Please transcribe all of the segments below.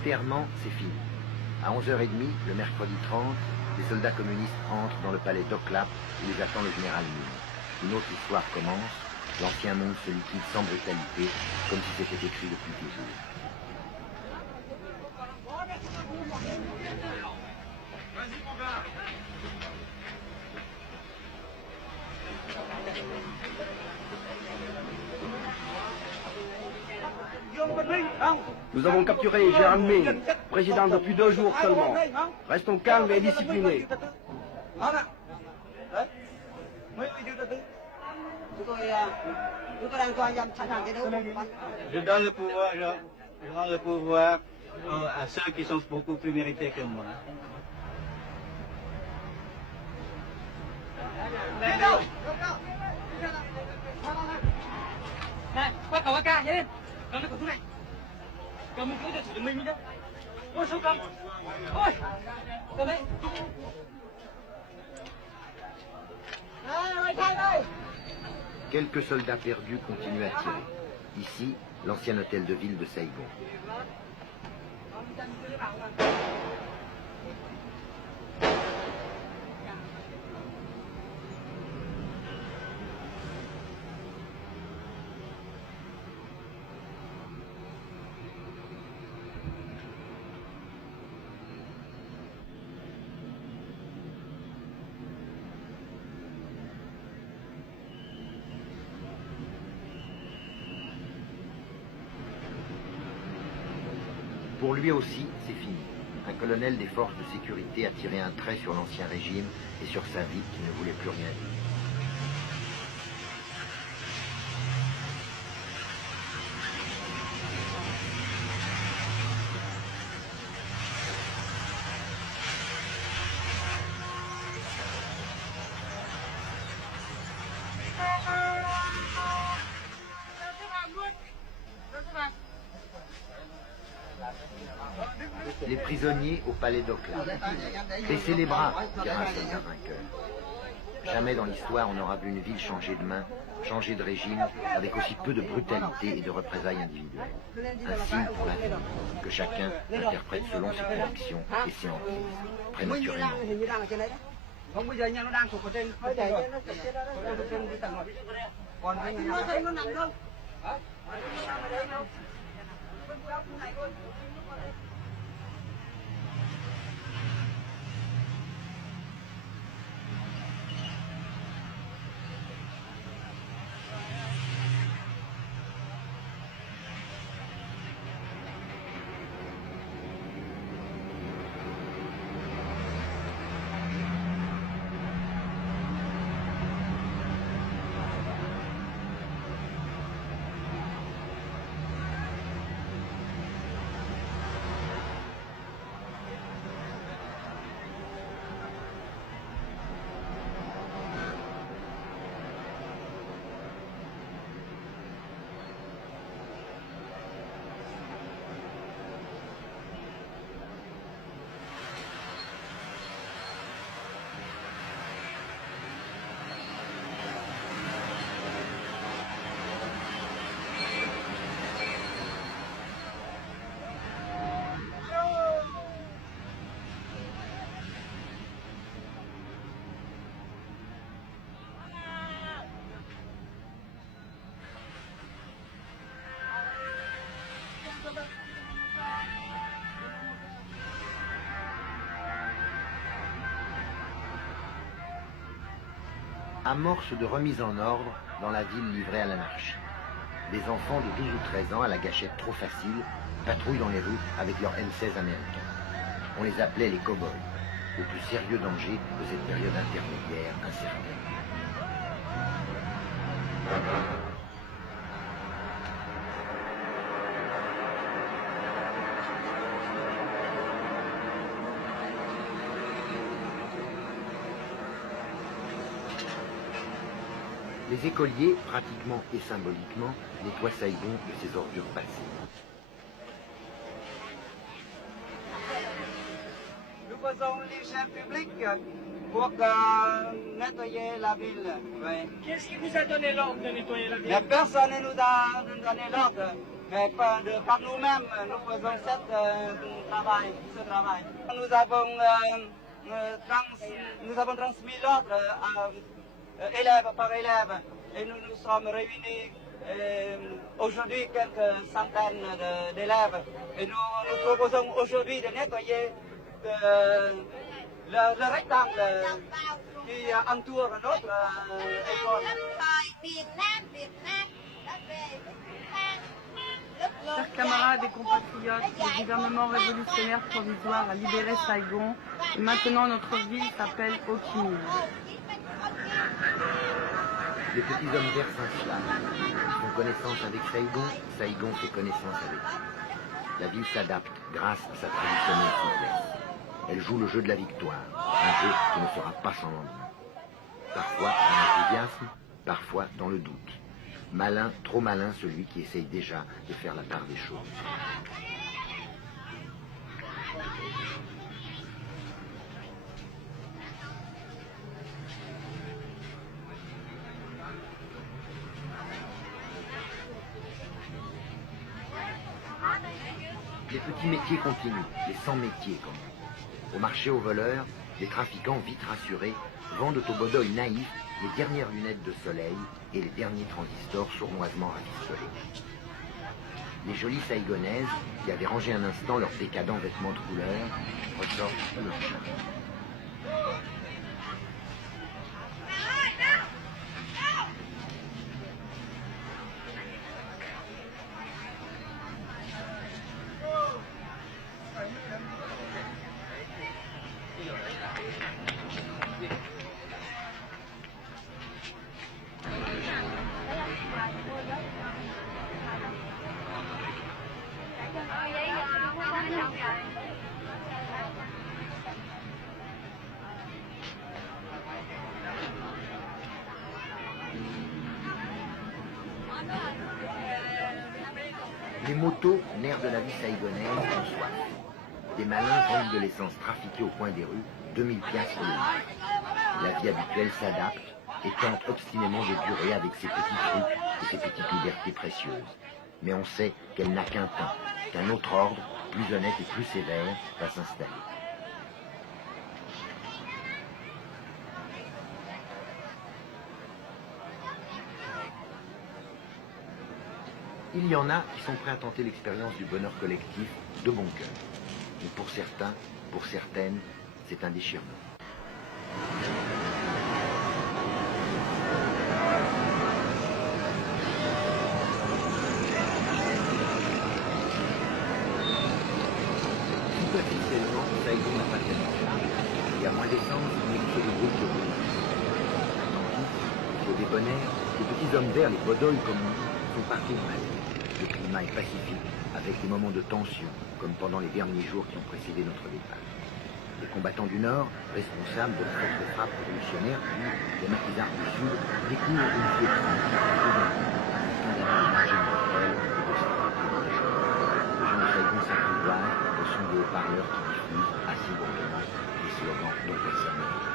Militairement, c'est fini. À 11h30, le mercredi 30, les soldats communistes entrent dans le palais d'Oklap où les attend le général Mine. Une autre histoire commence. L'ancien monde se liquide sans brutalité, comme si c'était écrit depuis toujours. Nous avons capturé Gérald Ming, président depuis 2 jours seulement. Restons calmes et disciplinés. Je donne le pouvoir à ceux qui sont beaucoup plus mérités que moi. Quelques soldats perdus continuent à tirer. Ici, l'ancien hôtel de ville de Saigon. Pour lui aussi, c'est fini. Un colonel des forces de sécurité a tiré un trait sur l'ancien régime et sur sa vie qui ne voulait plus rien dire. Les prisonniers au palais d'Oklap. Baissez les bras, dira un soldat vainqueur. Jamais dans l'histoire on n'aura vu une ville changer de main, changer de régime, avec aussi peu de brutalité et de représailles individuelles. Un signe pour la vie, que chacun interprète selon ses convictions et ses hantises, prématurément. Amorce de remise en ordre dans la ville livrée à l'anarchie. Des enfants de 12 ou 13 ans à la gâchette trop facile patrouillent dans les rues avec leurs M16 américains. On les appelait les cow-boys, le plus sérieux danger de cette période intermédiaire incertaine. Les écoliers, pratiquement et symboliquement, nettoient Saigon de ses ordures passées. Nous faisons l'hygiène publique pour nettoyer la ville. Oui. Qu'est-ce qui vous a donné l'ordre de nettoyer la ville? Mais personne ne nous a donné l'ordre. Mais par nous-mêmes, nous faisons ce travail. Nous avons transmis l'ordre élève par élève et nous nous sommes réunis aujourd'hui quelques centaines d'élèves et nous proposons aujourd'hui de nettoyer le rectangle qui entoure notre école. Chers camarades et compatriotes, le gouvernement révolutionnaire provisoire a libéré Saigon et maintenant notre ville s'appelle Ho Chi Minh. Les petits hommes verts s'inflamment. Ils font connaissance avec Saigon, Saigon fait connaissance avec eux. La ville s'adapte grâce à sa traditionnelle souplesse. Elle joue le jeu de la victoire, un jeu qui ne sera pas sans lendemain. Parfois dans l'enthousiasme, parfois dans le doute. Malin, trop malin celui qui essaye déjà de faire la part des choses. Les petits métiers continuent, les 100 métiers comme on. Au marché aux voleurs, les trafiquants vite rassurés vendent aux bodoïs naïfs les dernières lunettes de soleil et les derniers transistors sournoisement rafistolés. Les jolies Saigonaises, qui avaient rangé un instant leurs décadents vêtements de couleur, ressortent de leur charme. Les motos, nerfs de la vie saïgonaise, ont soif. Des malins vendent de l'essence trafiquée au coin des rues, 2000 piastres le litre. La vie habituelle s'adapte et tente obstinément de durer avec ses petits trucs et ses petites libertés précieuses. Mais on sait qu'elle n'a qu'un temps, qu'un autre ordre, plus honnête et plus sévère, va s'installer. Il y en a qui sont prêts à tenter l'expérience du bonheur collectif de bon cœur. Mais pour certains, pour certaines, c'est un déchirement. Superficiellement, Saigon n'a pas tellement changé. Il y a moins d'essence, mais il se débrouille de route. Tandis qu'au débonnaire, les petits hommes verts, les bodoïs comme nous, sont partis dans la ville. Le climat est pacifique, avec des moments de tension, comme pendant les derniers jours qui ont précédé notre départ. Les combattants du Nord, responsables de la forte frappe révolutionnaire, puis les maquisards du Sud, découvrent une vie tranquille et générale et de sécurité. Les gens de Saigon s'apprivoisent au son des haut-parleurs qui diffusent assez lourdement des slogans dont personne ne veut.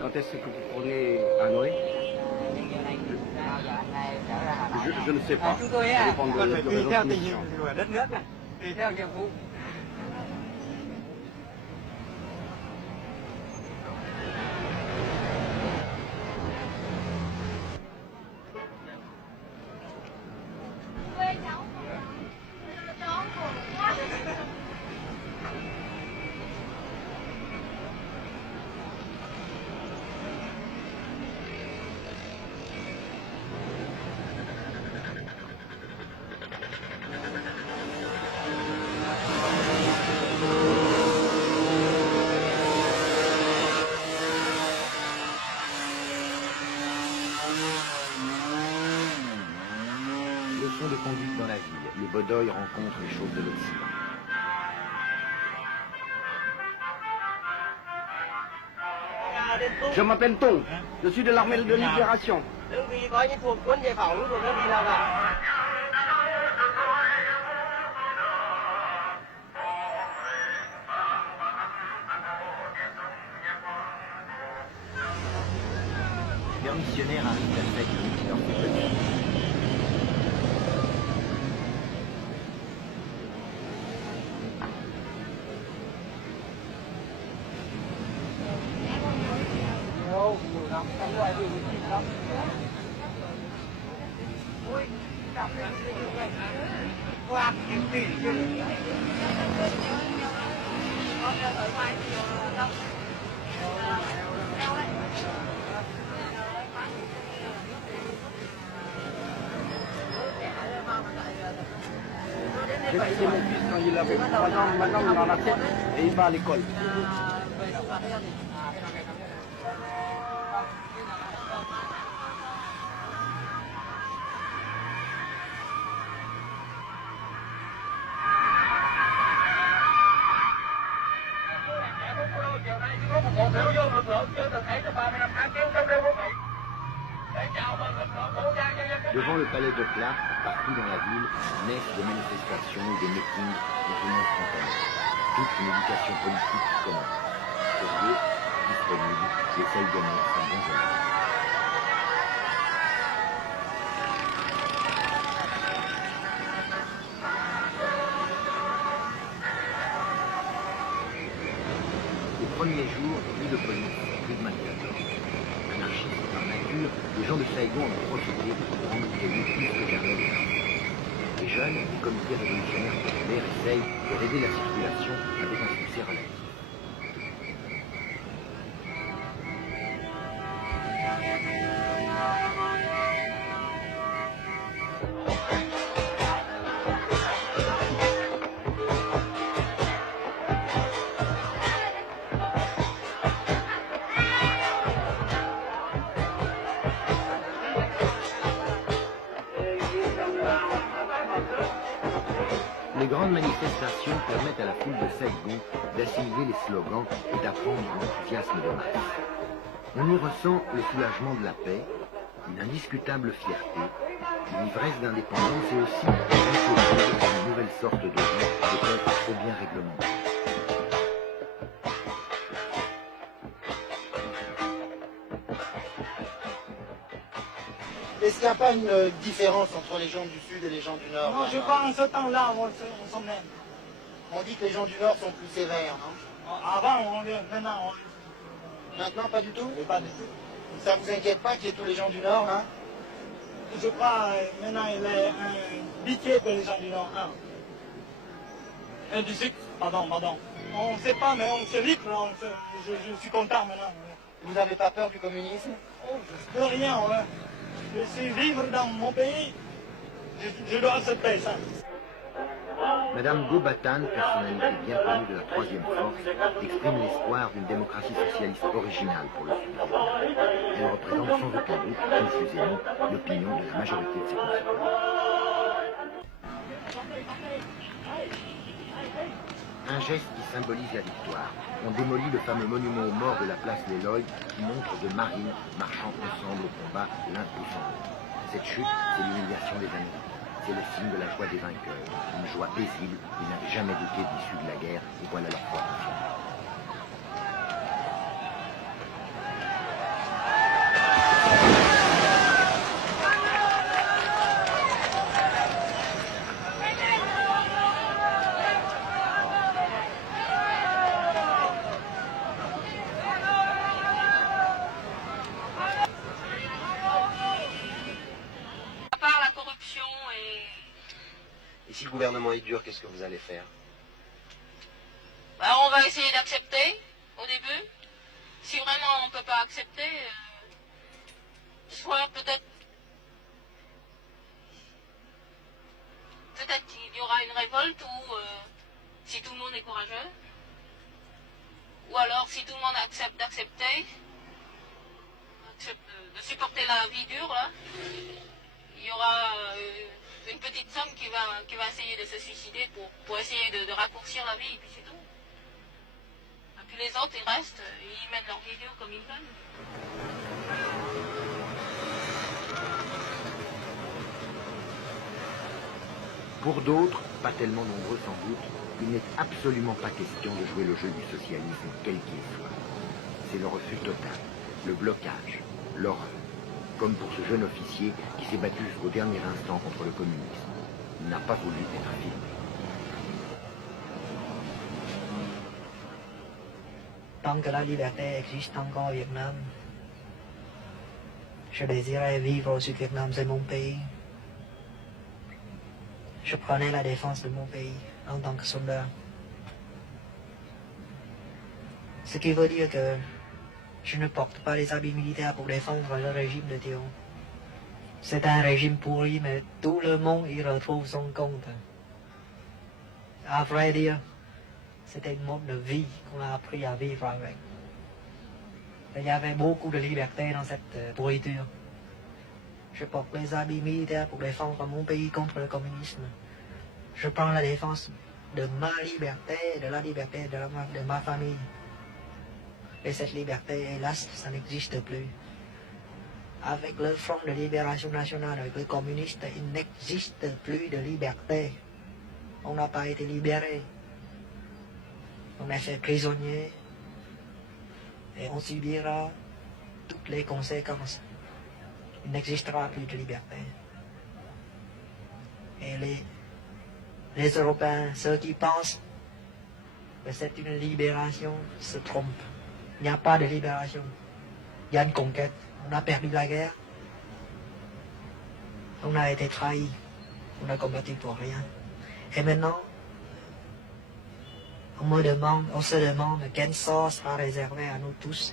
Quand est-ce que vous prenez Hanoï? Je ne sais pas. Ça dépend de notre mission. Leçon de conduite dans la ville, les bodoïs rencontrent les choses de l'Occident. Je m'appelle Tong. Je suis de l'armée de libération. J'ai laissé mon fils quand il avait 3 ans, maintenant il en a 7 et il va à l'école. Devant le palais d'Okla, partout dans la ville, naissent des manifestations ou des meetings plus ou moins spontanés. Toute une éducation politique qui commence. Curieux, disponible, essaye de mettre un bon journal. Les premiers jours, plus de police, plus de manifestants. Anarchistes par nature, les gens de Saigon en ont profité pour rendre le pays plus que jamais les gens. Les jeunes, les comités révolutionnaires populaires essayent de raider la circulation avec un succès relatif. Les grandes manifestations permettent à la foule de Saigon d'assimiler les slogans et d'apprendre l'enthousiasme de masse. On y ressent le soulagement de la paix, une indiscutable fierté, une ivresse d'indépendance et aussi une nouvelle sorte de vie peut-être trop bien réglementée. Est-ce qu'il n'y a pas une différence entre les gens du Sud et les gens du Nord? Non, je crois en ce temps-là, on s'en même. On dit que les gens du Nord sont plus sévères, non? Avant, maintenant, Maintenant, pas du tout? pas du tout. Ça vous inquiète pas qu'il y ait tous les gens du Nord, hein? Je crois maintenant il est pitié pour les gens du Nord. Du Sud, pardon. On ne sait pas, mais on se libre, je suis content maintenant. Vous n'avez pas peur du communisme? Oh, je peux rien, ouais. Je suis vivre dans mon pays, je dois accepter ça. Madame Gobatan, personnalité bien connue de la troisième force, exprime l'espoir d'une démocratie socialiste originale pour le Sud. Elle représente sans aucun doute, confusément, l'opinion de la majorité de ses concitoyens. Un geste qui symbolise la victoire. On démolit le fameux monument aux morts de la place Léloy qui montre deux marines marchant ensemble au combat l'un poussant l'autre. Cette chute, c'est l'humiliation des Américains. C'est le signe de la joie des vainqueurs. Une joie paisible, ils n'avaient jamais douté de l'issue de la guerre et voilà leur foi confirmée. Et si le gouvernement est dur, qu'est-ce que vous allez faire? On va essayer d'accepter au début. Si vraiment on ne peut pas accepter, soit peut-être qu'il y aura une révolte ou si tout le monde est courageux. Ou alors si tout le monde accepte d'accepter, de supporter la vie dure, là, il y aura une petite somme qui va essayer de se suicider pour essayer de raccourcir la vie, et puis c'est tout. Et puis les autres, ils restent, ils mènent leur vie dure comme ils veulent. Pour d'autres, pas tellement nombreux sans doute, il n'est absolument pas question de jouer le jeu du socialisme, quel qu'il soit. C'est le refus total, le blocage, l'horreur. Comme pour ce jeune officier qui s'est battu jusqu'au dernier instant contre le communisme. Il n'a pas voulu être filmé. Tant que la liberté existe encore au Vietnam, Je désirais vivre au Sud-Vietnam, c'est mon pays. Je prenais la défense de mon pays en tant que soldat. Ce qui veut dire que je ne porte pas les habits militaires pour défendre le régime de Thieu. C'est un régime pourri, mais tout le monde y retrouve son compte. À vrai dire, c'était une mode de vie qu'on a appris à vivre avec. Il y avait beaucoup de liberté dans cette pourriture. Je porte les habits militaires pour défendre mon pays contre le communisme. Je prends la défense de ma liberté, de la liberté de ma famille. Et cette liberté, hélas, ça n'existe plus. Avec le Front de Libération Nationale, avec les communistes, il n'existe plus de liberté. On n'a pas été libéré. On est fait prisonnier. Et on subira toutes les conséquences. Il n'existera plus de liberté. Et les Européens, ceux qui pensent que c'est une libération, se trompent. Il n'y a pas de libération. Il y a une conquête. On a perdu la guerre. On a été trahis. On a combattu pour rien. Et maintenant, on se demande quel sort sera réservé à nous tous.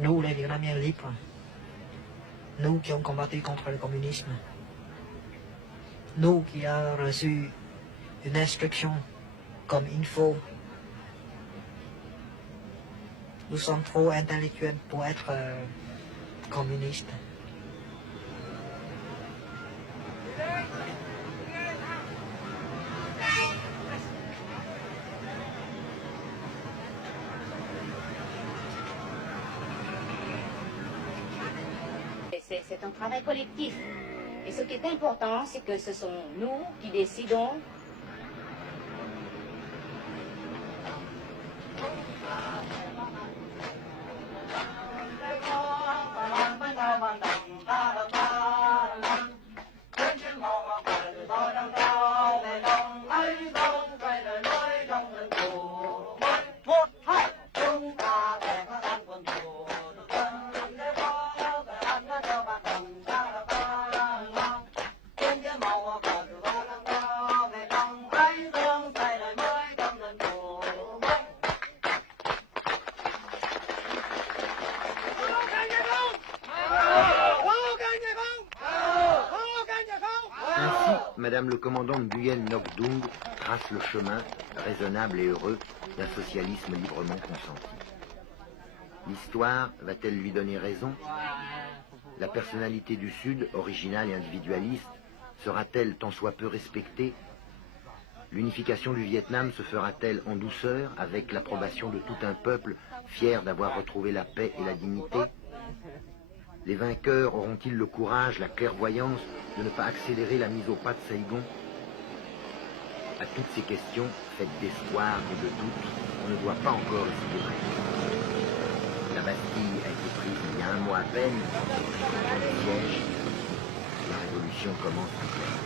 Nous, les Vietnamiens libres. Nous qui avons combattu contre le communisme. Nous qui avons reçu une instruction comme il faut. Nous sommes trop intellectuels pour être communistes. C'est un travail collectif. Et ce qui est important, c'est que ce sont nous qui décidons Madame le commandant Nguyen Ngoc Dung trace le chemin, raisonnable et heureux, d'un socialisme librement consenti. L'histoire va-t-elle lui donner raison? La personnalité du Sud, originale et individualiste, sera-t-elle tant soit peu respectée? L'unification du Vietnam se fera-t-elle en douceur, avec l'approbation de tout un peuple fier d'avoir retrouvé la paix et la dignité? Les vainqueurs auront-ils le courage, la clairvoyance de ne pas accélérer la mise au pas de Saigon? À toutes ces questions, faites d'espoir et de doute, on ne doit pas encore y céder. La Bastille a été prise il y a un mois à peine, dans le siège, la révolution commence en pleine.